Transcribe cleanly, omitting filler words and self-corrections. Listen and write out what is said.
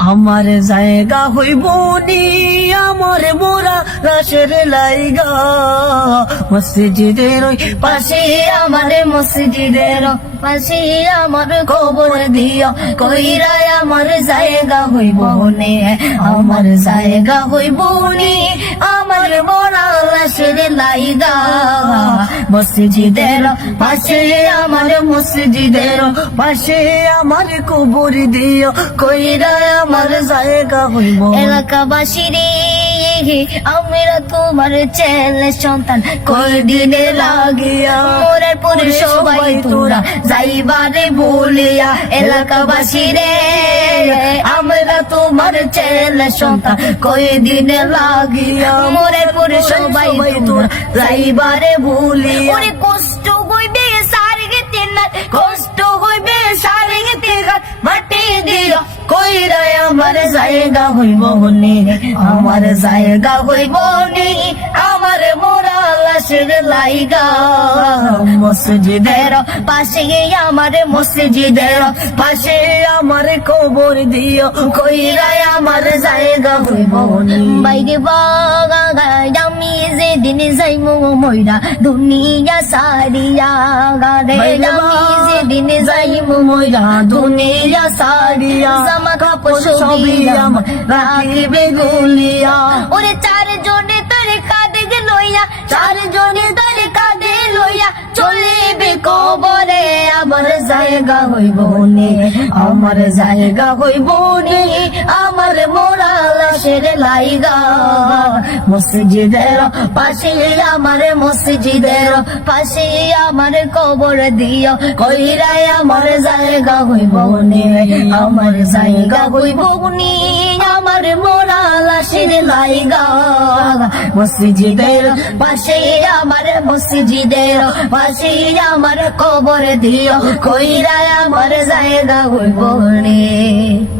আমার জায়গা হইব নি আমার মোরা লাশের লাইগা মসজিদের ওই পাশে আমার মসজিদের পাশে আমার কবর দিও কইরা আমার জায়গা হইব নে আমার জায়গা হইব নি আমার মোরা লাশের লাইগা মসজিদের পাশে আমার মসজিদের পাশে আমার কবর দিও কইরা আমার জায়গা হইব। এলাকাবাসী রে আমরা তোমার ছেলে সন্তান কয়দিনে লাগিয়া মোরের পরে সবাই তোরা যাইবারে বলিয়া এলাকাবাসী রে আমরা তোমার ছেলে সন্তান কয়দিনে লাগিয়া মোরের পরে সবাই তোরা যাইবারে বলিয়া ওরে কষ্ট হইবে সারে গেতে না কষ্ট হইবে সারে গেতে মাটি দিও কইরা আমার জায়গা হইব নে আমার জায়গা হইব নে আমার মোরা লাশের লাইগা মসজিদের পাশে আমার মসজিদের পাশে আমার কবর দিও কইরা আমার জায়গা হইব নে বাইরে বাগা আমি যেদিন যাইমু মইরা দুনিয়া সারিয়া গারে আমি যেদিন যাইমু মইরা দুনিয়া সারিয়া জামা কাপড় সবই আমার রাখিবে গুলিয়া ওরে চারজনে তোর কাঁধে লইয়া চারজনে তোর কাঁধে লইয়া চলিবে কবরে আমার জায়গা হইব নে আমার জায়গা হইব নে আমার মোরা লাশের লাইগা মসজিদের পাশে আমার মসজিদের পাশে আমার কবর দিও কইরা আমার জায়গা হইব নে আমার জায়গা হইব নি আমার মোরা লাশের লাইগা মসজিদের পাশে আমার মসজিদের পাশে আমার কবর দিও কইরা আমার জায়গা হইব নে।